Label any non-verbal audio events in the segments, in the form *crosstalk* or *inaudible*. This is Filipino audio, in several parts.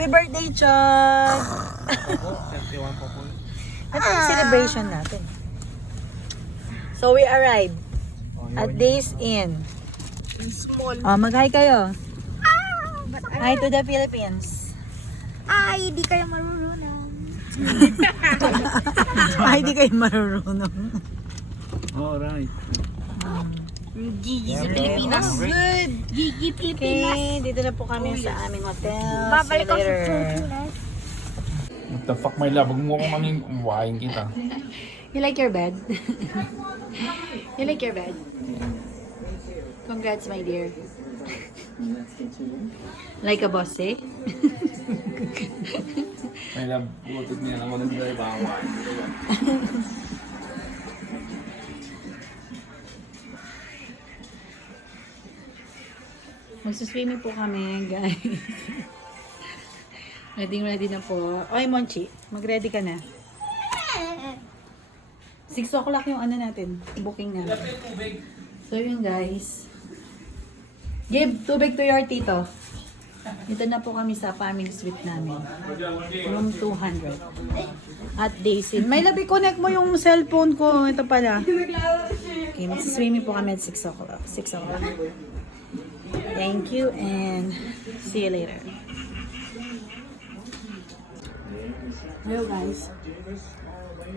Happy birthday! Opo, 31 po po. Ito yung celebration natin. So we arrived Oh, at Days Inn. Small. Oh, mag-hi kayo. Hi to the Philippines. Ay, di kayo marunong. *laughs* Ay, di kayo marunong. Alright. Gigi sa Pilipinas. Good. Gigi Pilipinas. Okay, dito na po kami sa aming hotel. Babalik ako sa. Pilipinas. What the fuck, my love? Huwag mo akong manging umuwain kita. *laughs* You like your bed? *laughs* you like your bed? Congrats, my dear. *laughs* like a boss, eh? My love, butot niya lang ako ng bawa. Magsuswimming po kami, guys. *laughs* ready, ready na po. Oy, Monchi, mag-ready ka na. 6 o'clock yung ano natin, booking na. So yun guys. Give tubig to your tito. Dito na po kami sa family suite namin. Room 200. At Daisy. May labi, connect mo yung cellphone ko. Ito pala. Okay, magsiswimming po kami at 6 o'clock. 6 o'clock. Thank you and see you later. Hello guys.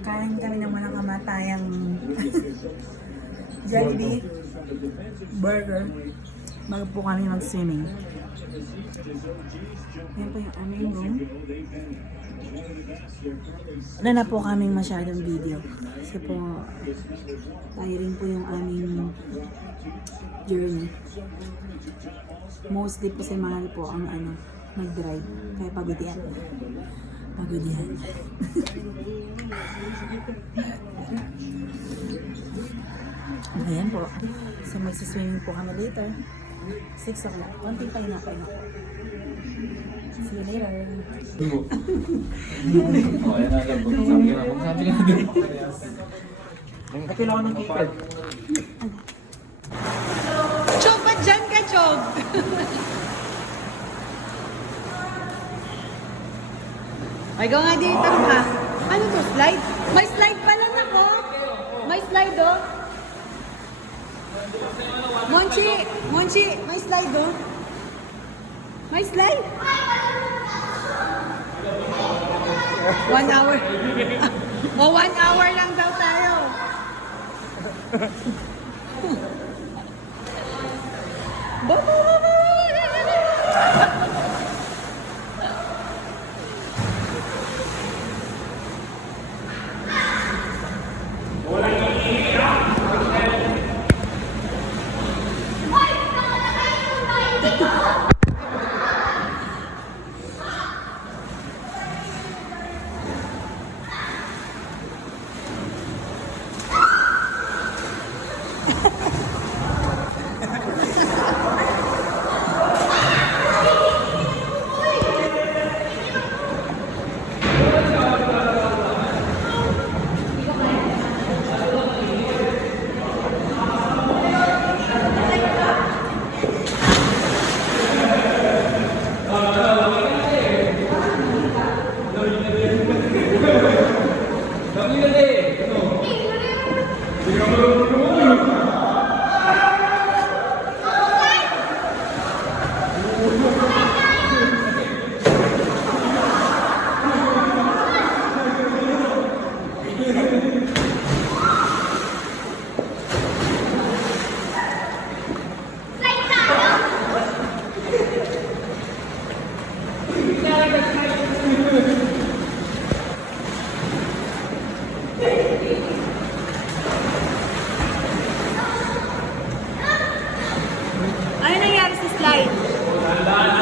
Kain kami ng walang kamatayang *laughs* Jollibee burger bago po kami mag-swimming. Yan po yung aming room. Wala na po kaming masyadong video. Kasi po, rin po yung aming journey. Mostly po si Mahal po ang ano, nag-drive. Kaya pagod yan. Pagod yan. *laughs* Ayan po. So magsiswimming po kami later. 6 o'clock. Konti pa na ako. See you later. Oh, yan na. Sabi ka na. Ng ticket. Chog, ba't dyan ka, Chog? Ay, go nga dito ka. Ano to, slide? May slide pala na ko. May slide, oh. Monchi, Monchi, may slide, oh. May slide. One hour. *laughs* oh, one hour lang daw tayo. *laughs* Ba, life.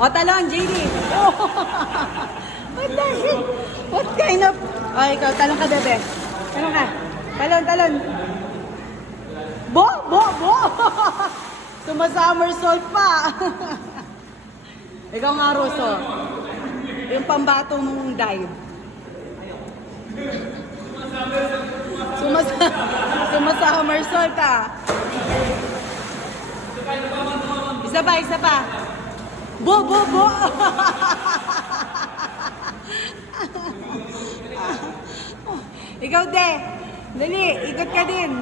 O, talon, JD. Oh. What the heck? What kind of... O, ikaw, talon ka, bebe. Talon ka. Talon, talon. Bo, bo, bo. *laughs* Sumasummersault pa. *laughs* ikaw nga, Roso. Yung pambato mong dive. Sumas *laughs* sumasummersault ka. Isa pa, isa pa. Bo, bo, bo. Ikaw, de. Dali, ikot ka din.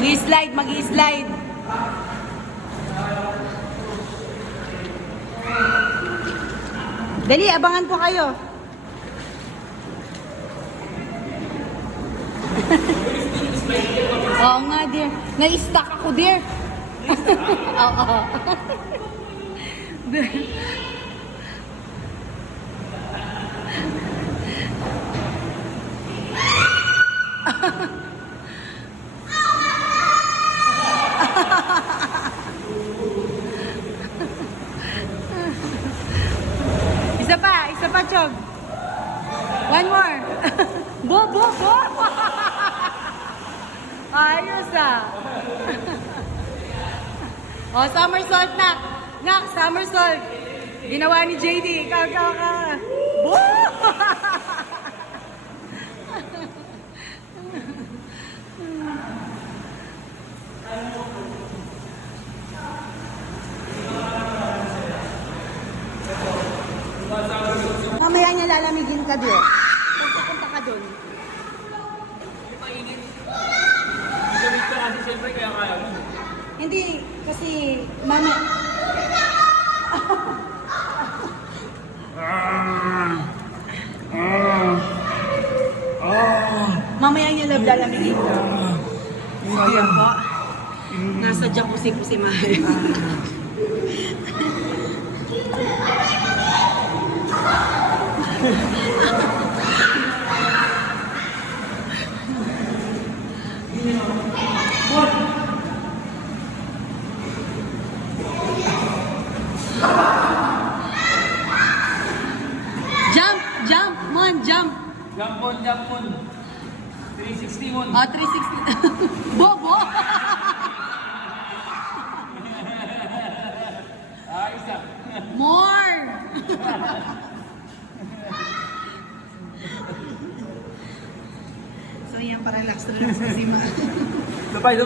Mag-i-slide, mag-i-slide. Dali, abangan po kayo. *laughs* Oo nga, dear. Na-stuck ako, dear. *laughs* Oo. *laughs* Isa pa, isa pa, Chog. One more. bo, bo, bo. Ayos ah. *laughs* oh, somersault na. Nak, somersault. Ginawa ni JD. Ikaw, ikaw, ikaw. Bo! *laughs* Mamaya niya lalamigin ka doon. Punta-punta ka doon. Gawin ka kasi siyempre kaya mo. Hindi, kasi mama... Mamaya niya lab lalamigin ka. Hindi po. Nasa jacuzzi po si Mahal. *laughs* Jump! Jump! Mon, jump! Jump on, jump on. 360 mon. Oh, 360. Bobo! Ayos ah. More! so yan, para relax na relax na si Ma.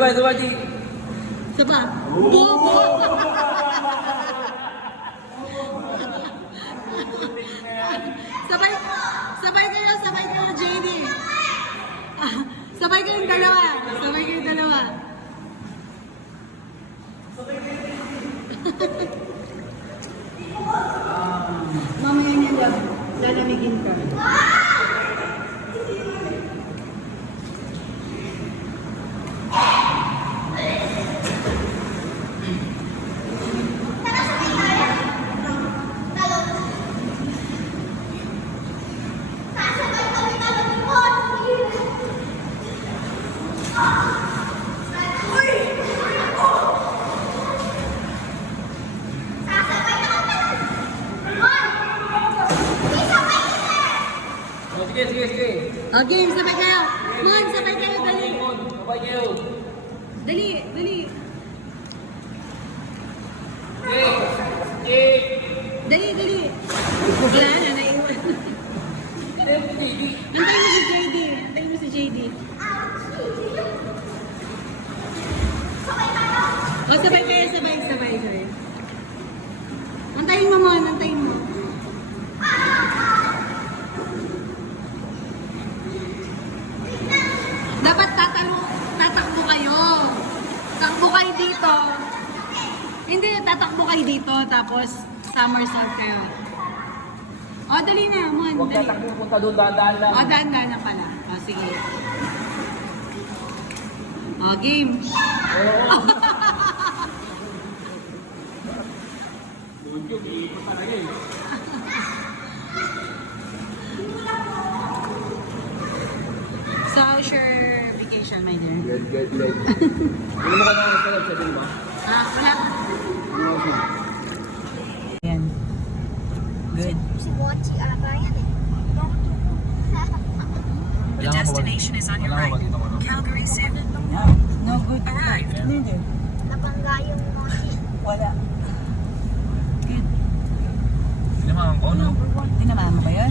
Dubay, Dubay, Dubay, G. Isa pa. Bobo! sabay, sabay kayo, sabay kayo, JD. Ah, sabay kayong dalawa. Sabay kayong dalawa. Mamaya niya lang, lalamigin ka. Oh, sige, sige, sige. Oh, game, sabay kayo. Mon, sabay kayo, dali. Mon, Dubay kayo. Dali, dali. Sige. Sige. Dali, dali. Wala na, naiwan. Antayin mo si JD. Antayin mo si JD. O, sabay kayo, sabay, sabay, sabay. Antayin mo mo, antayin mo. Dapat tatalo, tatakbo kayo. Takbo kayo dito. Hindi, tatakbo tapos Summerset kayo. Dali na, Mon. Huwag Dali. tatakbo punta doon, dadaan lang. O, daan-daan na pala. O, sige. O, game. So, how's your vacation, my dear? Good, good, good. Ano mo ka na sa lab, sabi ba? Ah, wala. Ayan. Good. Yan eh. The destination is on your right. Calgary Sim. No good. Neither. Nabangga yung Mochi. Wala. Good. Sinamahan ko, no? Tinamaan mo ba yun?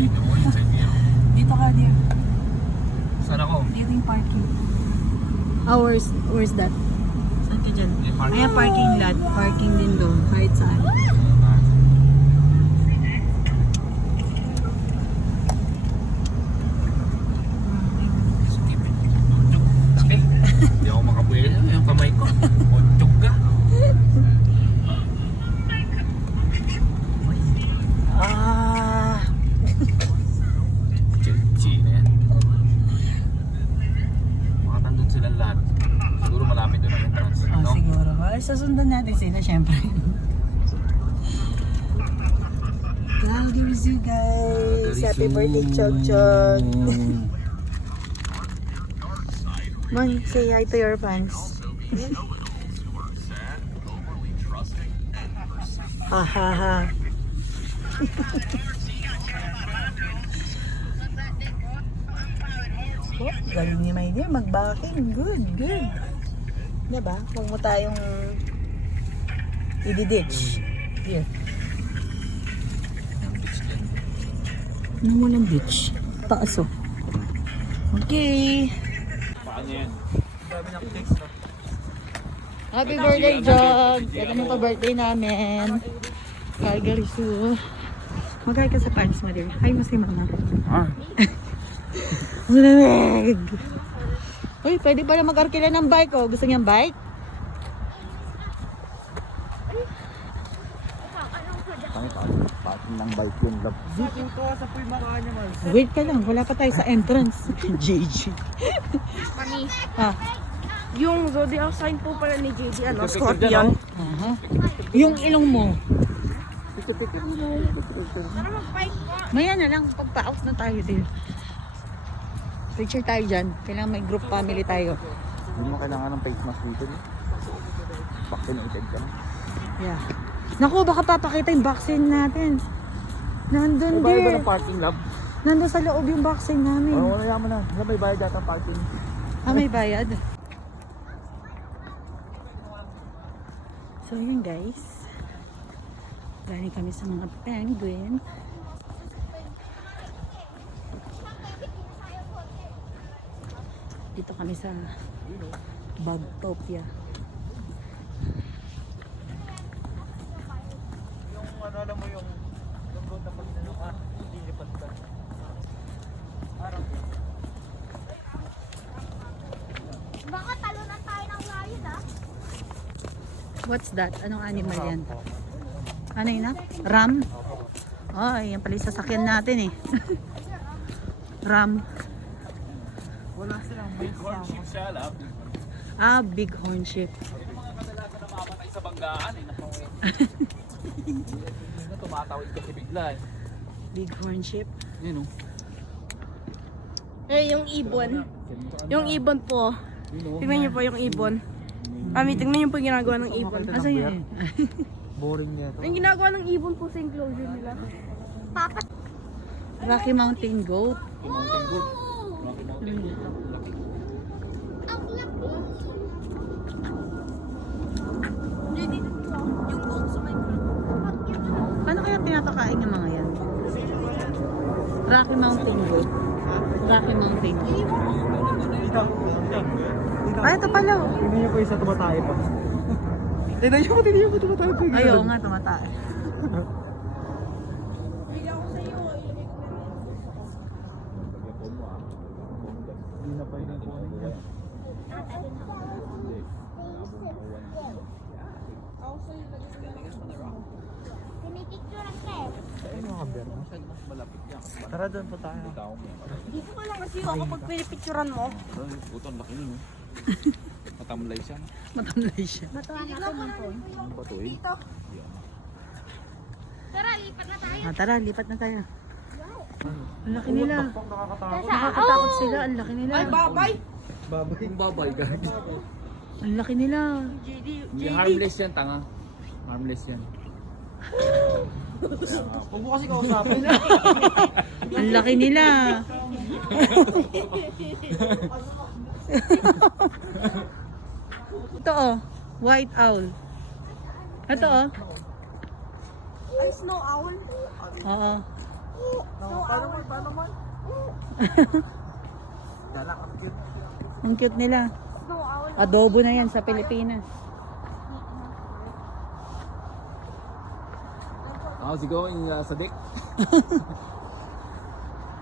Dito *laughs* ka, dear. Saan ako? Dito yung parking. Oh, where's, where's that? Saan ka dyan? Ayan, parking lot. Parking din doon. Kahit saan. Sakit. Hindi ako makabuelo. Yung kamay ko. Untok ka. Ah. Chichi na yan. Makatandun silang lahat. Siguro malapit doon ang entrance. Oh, no? Well, sasundan natin sila, syempre. Calgary Zoo, guys! Happy birthday, Chog Chog! Mon, say hi to your fans. ha ha ha. oh, galing ni my dear, mag-backing. Good, good. Diba? Huwag mo tayong i-ditch. Here. Ano mo ng ditch? Taas oh. Okay. Paano yan? Happy birthday, Jog! Ito mo pa birthday namin. Calgary Zoo. Mag-hi ka sa fans mo din. Hi mo si mama. Ah. *laughs* Ang lamig! Uy, pwede pala mag-arkila ng bike oh. Gusto niyang bike? Patin ng bike yun. Love. Wait ka lang, wala pa tayo sa entrance. *laughs* JJ. Mami, Ah, yung zodiac sign po pala ni JD, ano, Scorpion. aha. Yung ilong mo. Tara mag-bike po. Maya na lang, pagpa-out na tayo din. Picture tayo dyan. Kailangan may group family tayo. Hindi mo kailangan ng face mask dito. Vaccinated ka na. Yeah. Naku, baka papakita yung vaccine natin. Nandun May bayad ba din. ng parking lab? Nandun sa loob yung vaccine namin. Oo, wala yaman na. Wala may bayad yata ang parking. Ah, may bayad. So yun guys. Galing kami sa mga penguin. Dito kami sa Bagtopia. Yung ano, alam mo yung yung road na pag ah, lilipad ka. Parang Baka talunan tayo ng lion ah. What's that? Anong animal yan? Ano yun na? Ram? Oh, yan pala yung sasakyan natin eh. *laughs* Ram. Silang base sa siya lab. Ah, bighorn sheep. Mga kadalasan namamatay sa banggaan eh. Nako. *laughs* Na tumatawid kasi bigla eh. Bighorn sheep. Yun oh. Eh, yung ibon. Yung ibon po. Oh. Tingnan niyo po yung ibon. Mami, tingnan niyo po yung ginagawa ng ibon. Asa yun? *laughs* Boring niya to. Yung ginagawa ng ibon po sa enclosure nila. Papa. Rocky Mountain Goat. Mountain Goat. Rocky Mountain Goat. Laki. Ang laki. Hindi dito po. Yung goat sa may Paano kaya pinapakain yung mga yan? Rocky Mountain Goat. Rocky Mountain Goat. Ah, ito pala. oh. Tingnan niyo po isa tumatayo pa. Tingnan niyo po, tingnan niyo po tumatayo pa. Ayaw nga, tumataas. *laughs* Hindi na pa yun ang kuha niya. Eh. Tara doon po tayo. Dito ka lang kasi ako pag pinipicturean mo. Putang laki nun. oh. Matamlay siya. Matamlay siya. Batuan natin yung phone. Ano ba to eh? Tara, lipat na tayo. Ah, tara, lipat na tayo. Ang laki nila. Nakakatakot. Sila. Ang laki nila. Ay, babay! Yung babay guys. Ang laki nila. JD, Hindi harmless yan, tanga. Harmless yan. Huwag mo kasi kausapin. *laughs* Ang laki nila. *laughs* Ito oh, white owl. Ito oh. Ay, snow owl. Oo. Snow owl. *laughs* Ang cute nila. Snow owl. Adobo na yan sa Pilipinas. How's it going, uh, Sadik?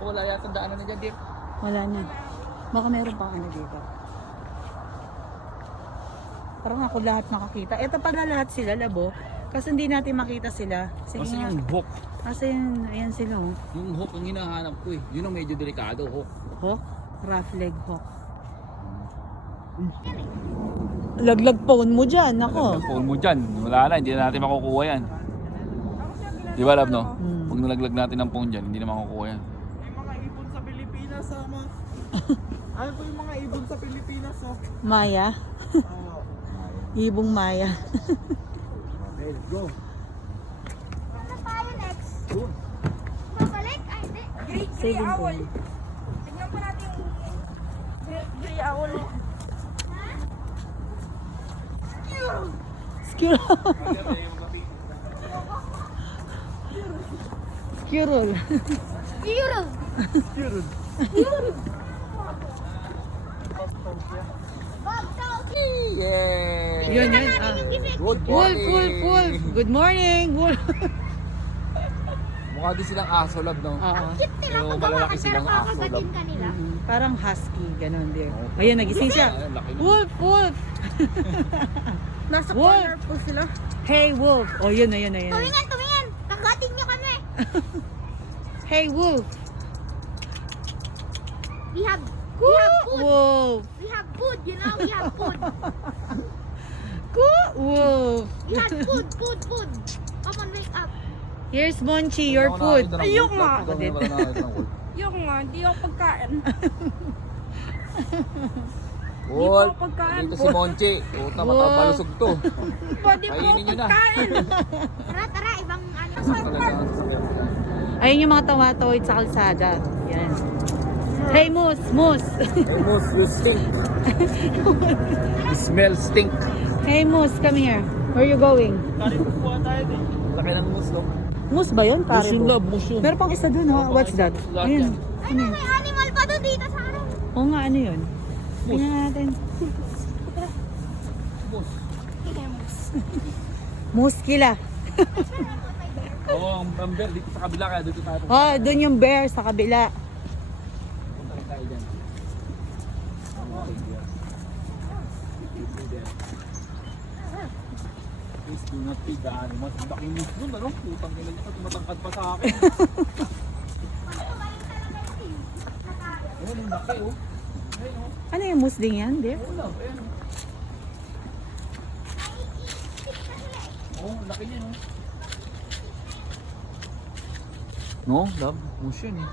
oh, wala yata daanan na dyan, Dick. Wala na. Baka meron pang ano dito. Parang ako lahat makakita. Ito pala lahat sila, labo. Kasi hindi natin makita sila. Sige Kasi nga. yung hook, Kasi yun, ayan sila oh. yung hook ang hinahanap ko eh. Yun ang medyo delikado, hook. Hawk? Rough leg hawk. Laglag phone mo dyan, ako. Phone mo dyan, wala na, hindi na natin makukuha yan. Di ba, love, no? Hmm. Pag nalaglag natin ang phone dyan, hindi na makukuha yan. May mga ibon sa Pilipinas, sama. *laughs* ano po yung mga ibon sa Pilipinas, oh? Maya. Ibong Maya. Let's go. Na tayo next? Babalik? Ay, hindi. Gray, gray owl. Tignan pa natin yung gray, gray owl. Squirrel. Squirrel. Euro. Bob, Talkie. Yay! Yun, yun. Ah. Good Wolf, morning! wolf, wolf. Good morning, wolf. Mukha din silang aso, love, no? Oo. Cute nila Pero pag malalaki hawakan pero silang aso, kakagatin love. ka nila. Mm, Parang husky, ganun din. Ayun, nagising siya. Ayun, laki. Wolf, wolf. *laughs* Nasa Wolf. corner po sila. Hey, wolf. Oh, yun na, yun na, yun. na. Tumingin, tumingin. Kagatin niyo kami. *laughs* Hey, wolf. We have, we have Ku, food. wolf. We have food, you know, we have food. *laughs* Ku, wolf. We have food, food, food. Come on, wake up. Here's Monchi, your food. Ayoko nga. Yung nga, hindi ako pagkain. *laughs* Wolf! ako pagkaan, Dito si. Monchi. Puta, Wolf. matapalusog to. *laughs* Pwede po pagkain. *laughs* Tara, tara, ibang ano. Ayun yung mga tawatoid sa kalsada. Yan. Hey, moose, moose. Hey, Moose, you stink. *laughs* you smell stink. hey, moose, come here. Where you going? Karibukuha tayo din. Laki ng moose, no? Moose ba yun? Moose yun, love. Moose yun. Meron pang isa dun, ha? What's that? Ayun. Ay, may animal pa doon dito sa ano. Oo nga, ano yun? Tingnan natin. Moose. Moose kila. Oo, oh, ang amber dito sa kabila kaya dito tayo. Oh, dun yung bear sa kabila. Punta rin tayo dyan. Please do not feed the animals. Ang laki moose nun, ano? Putang ina niya, tumatangkad pa sa akin. *laughs* Ayun, ang laki, oh. Oh. Ano yung din yan, dear? Oo, love, ayun, oh. Laki niya, no? No, love, moose yun, eh.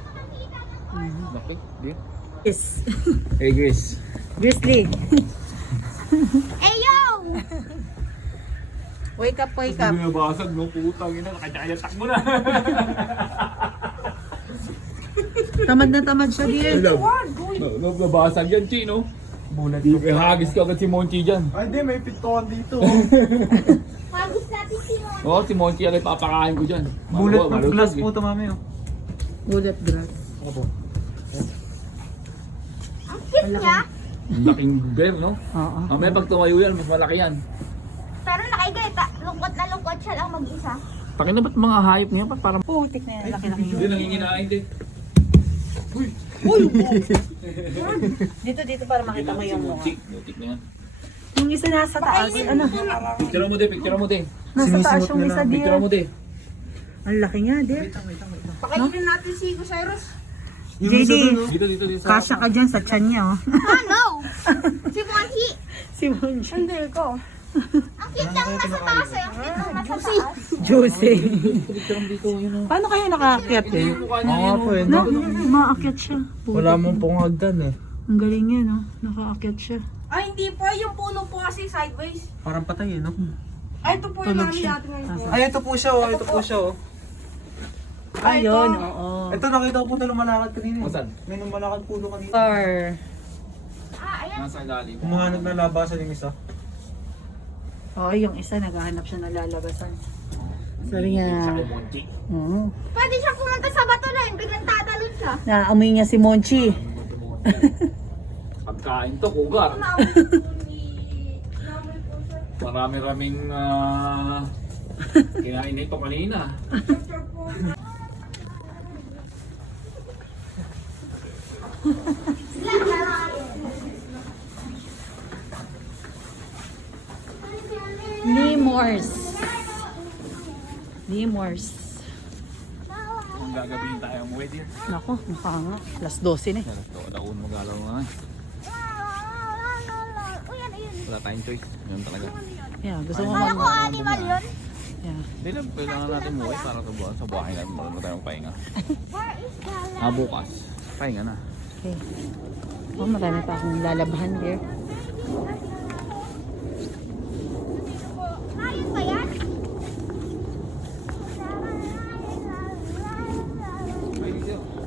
Laki, di. Yes. *laughs* Hey, Grace. Grizzly. Hey, yo! Wake up, wake up. Hindi nabasag, no? Putang ina, nakadya takbo na. Tamad na tamad siya, dear. Love, no, nabasag yan, Chi, no? Bulat. Ihagis ka agad si Monchi dyan. Ay, di, may pintuan dito. oh. *laughs* Hagis natin si Mon. Oo, si Monchi ay papakain ko dyan. Maluwag, proof glass po ito, mami, oh. Bullet grass. Ang cute niya. Ang laking bear, no? Oo. Mamaya pag tumayo yan, mas malaki yan. Pero nakaigay, lungkot na lungkot siya lang mag-isa. Takin na ba't mga hayop ngayon? Ba't parang... Putik na yan. Laki-laki. Hindi, nanginginain din. Dito, dito para makita mo yung mukha. Monchi, butik na yan. Yung isa nasa taas. Ano? Picture mo din, picture mo din. Nasa taas yung isa Picture dear. mo din. Ang laki nga, dear. Pakainin natin si Cyrus. JD, Dito, dito, dito. kasya ka dyan sa tiyan niya, oh. Ah, no! *laughs* Si Monchi. si Monchi. Hindi ko. Ang cute lang nasa taas eh. Ang cute lang nasa taas. Juicy. *laughs* Paano kaya nakaakyat eh? Oo po eh. No, no? maakyat siya. Wala mong pungagdan eh. Ang galing niya, no? Nakaakyat siya. Ay, hindi po. Yung puno po kasi sideways. Parang patay eh, no? Ay, ito po yung Tulog mami siya. natin ngayon po. Ay, ito po siya oh. Ito po siya oh. Ayun, oo. Ito nakita ko po na lumalakad kanina. eh. Saan? May lumalakad puno kanina. Star. Ah, ayan. Nasa ilalim. Kumahanap na labasan yung isa. Oo, yung isa naghahanap siya ng lalabasan. Sabi niya, Sa Monchi. oo. Pwede siya pumunta sa bato na yun. Biglang tatalon siya. Naamoy niya si Monchi. Pagkain to, kugar. Po ni... Po. Marami-raming ah, *laughs* kinain na ito kanina. Picture po. Lemurs. Lemurs. Kung gagabihin tayo mo, dear. Nako, mukha nga. Alas 12 na eh. Ito, alaun magalaw nga. Yun? Wala tayong choice. Yun talaga. Yeah, gusto mo Kala mag... ko animal yun. Yeah. Hindi lang, kailangan natin buhay para sa buhay. Sa buhay natin, marunong tayong pahinga. *laughs* Ah, bukas. Pahinga na. Okay. Oh, marami pa akong lalabahan there. Lion ba yan?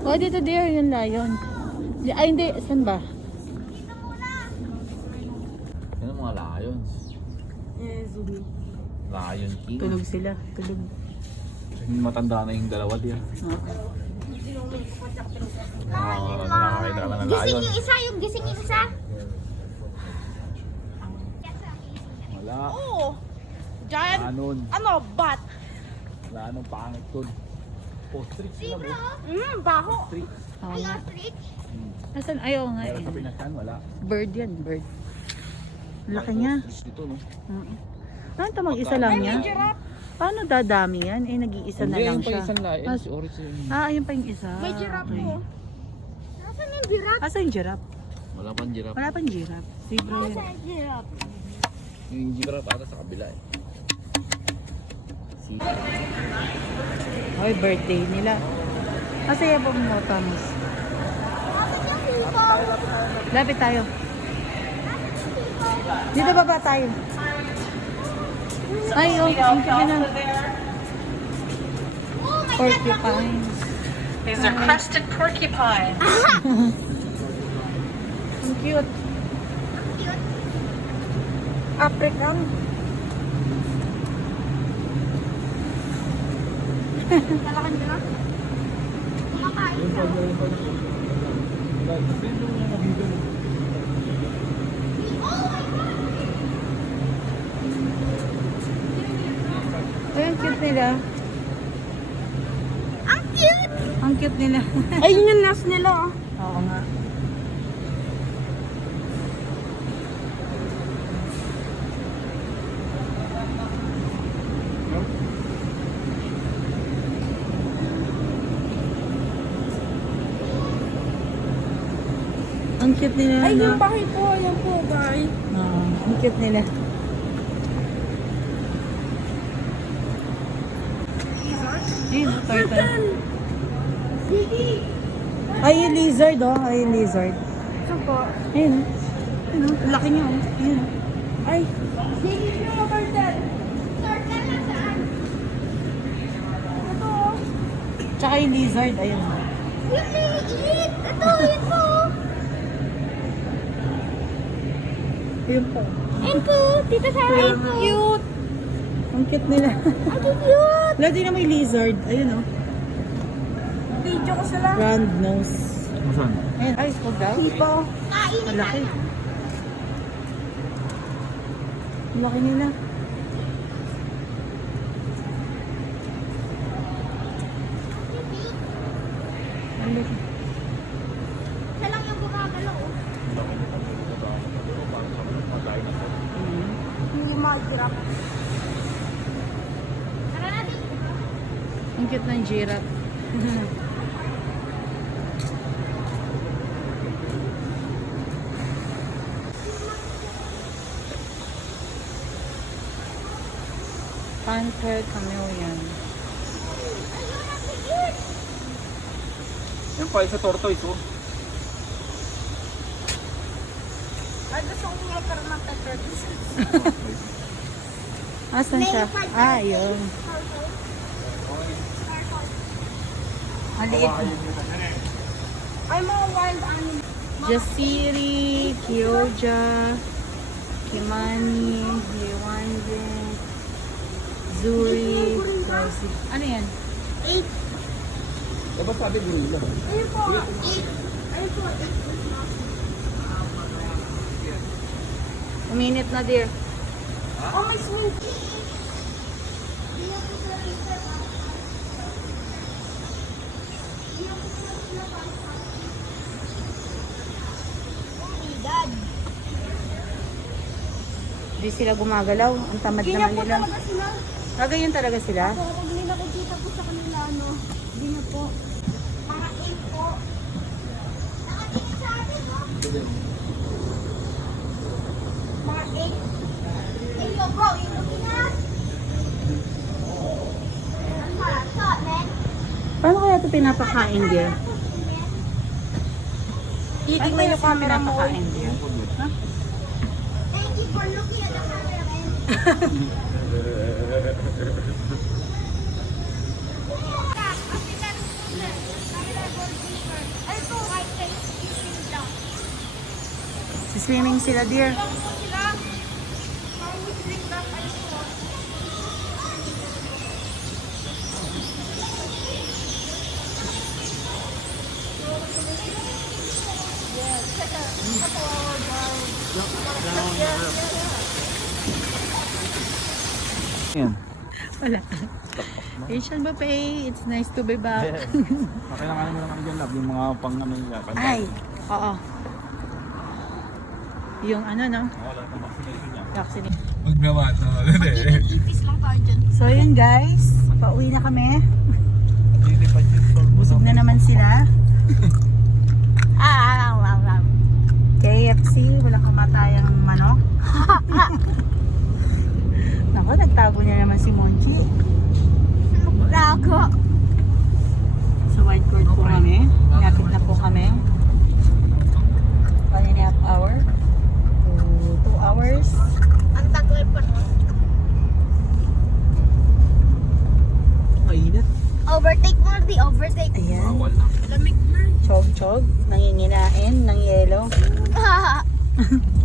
Oh, dito dear, yung lion. Di- Ay, hindi. Saan ba? Yan ang mga lions. Eh, zoom. Lion King. Tulog sila. Tulog. Matanda na yung dalawa diyan. Oh. Oo, nakakita ka ng Gising lion. yung isa, yung gising yung isa. Wala. Oo. Giant. Anon. Ano? Bat. Wala anong pangit dun. Ostrich mo. oh. Hmm, baho. Ostrich. Oo Ay, nga. ostrich. Nasaan? Ayaw nga Pero sa eh. Wala. Bird yan, bird. Laki niya. Ostrich dito, no? Oo. Ano ito, mag-isa lang Ay, niya? may giraffe. Paano dadami yan? Eh, nag-iisa na Hindi, lang yung pa siya. isang lion. Ah, Si Oryx yun. Ah, ayun pa yung isa. May giraffe Okay. po. Nasaan yung giraffe? Asa yung giraffe? Wala pang giraffe. Wala pang giraffe. Zebra yan. Nasaan yung giraffe? Yung giraffe ata sa kabila eh. Hoy, birthday nila. Masaya po mo, Thomas. Lapit tayo. Dito baba tayo. Ay, oh, ang kaya na. Porcupine. These are crested porcupines. *laughs* Ang cute. ang cute. African. Kalakan na? Kumakain! Ay, ang cute nila. Ang cute! Ang cute nila. Ayun yung *laughs* nest nila. oh. Oo nga. Cute nila. Ay, no? yung bahay po. Yan po, bahay. Oo, ang cute nila. Ayun, oh, turtle. Ay, yung lizard, oh. Ay, yung lizard. Saan po? Ayun, oh. Ayun, oh. Laki niya, oh. Ayun, oh. Ay. Sige, yung turtle. Turtle na saan? Ito, oh. Tsaka yung lizard, ayun. Yung liliit! Ito, ito! Ayun po. Ayun po! Tita Sarah, ayun po! Cute. Ang cute nila. Ang cute! Wala din na may lizard. Ayun, oh. Video ko sila. Round nose. Saan? Ayun, ay, huwag daw. Hipo. Kainin Malaki. natin. Ang laki nila. Ang laki. giraffe. Tara na, Di. Ang cute ng giraffe. Panther chameleon. Ayun, ang cute! Pa, isa tortoise, oh. Asan siya? Ah, yun. Maliit. Ay, mga wild animals. Jasiri, Kyoja, Kimani, Hiwanje, Zuri, Kosi. Ano yan? Eight. Diba sabi gorilla? Ayun po, eight. Ayun po, eight. Uminit na, dear. Oh, may swing. Hindi sila gumagalaw. Ang tamad Hindi naman nila. talaga sila. Ah, ganyan talaga sila pag may nakikita po sa kanila, ano, hindi na po. Mga eight po. Nakatingin sa atin, no? Mga eight. Hey, yo, bro, you looking at? That's what I thought, man. Pinapakain, dear? Eating Paano kaya ito pinapakain, dear? Thank you for looking at the camera, man. Ay, po, I think fishing lang. Swimming sila, dear. Lang po sila. How we drink that ice water. Yan. Wala. Asian buffet. It's nice to be back. Kailangan mo lang dyan lab, yung mga pang ano nila. pantay. Ay, oo. Yung ano, no? Wala na vaccination niya. Vaccine. Magnaman. Ipis lang tayo dyan. So, yun guys. Pauwi na kami. Yung. Busog na naman sila. *laughs* ah, wow, wow. KFC, walang kamatayang manok. *laughs* Nako, nagtago niya naman si Monchi. Lago. Sa white court po kami. Lapit na po kami. One and a half hour. To two hours. Ang tagal pa nun. Mainit. Overtake mo, di overtake. Ayan. Bawal na. Lamig na. Chog-chog. Nanginginain ng yelo. *laughs*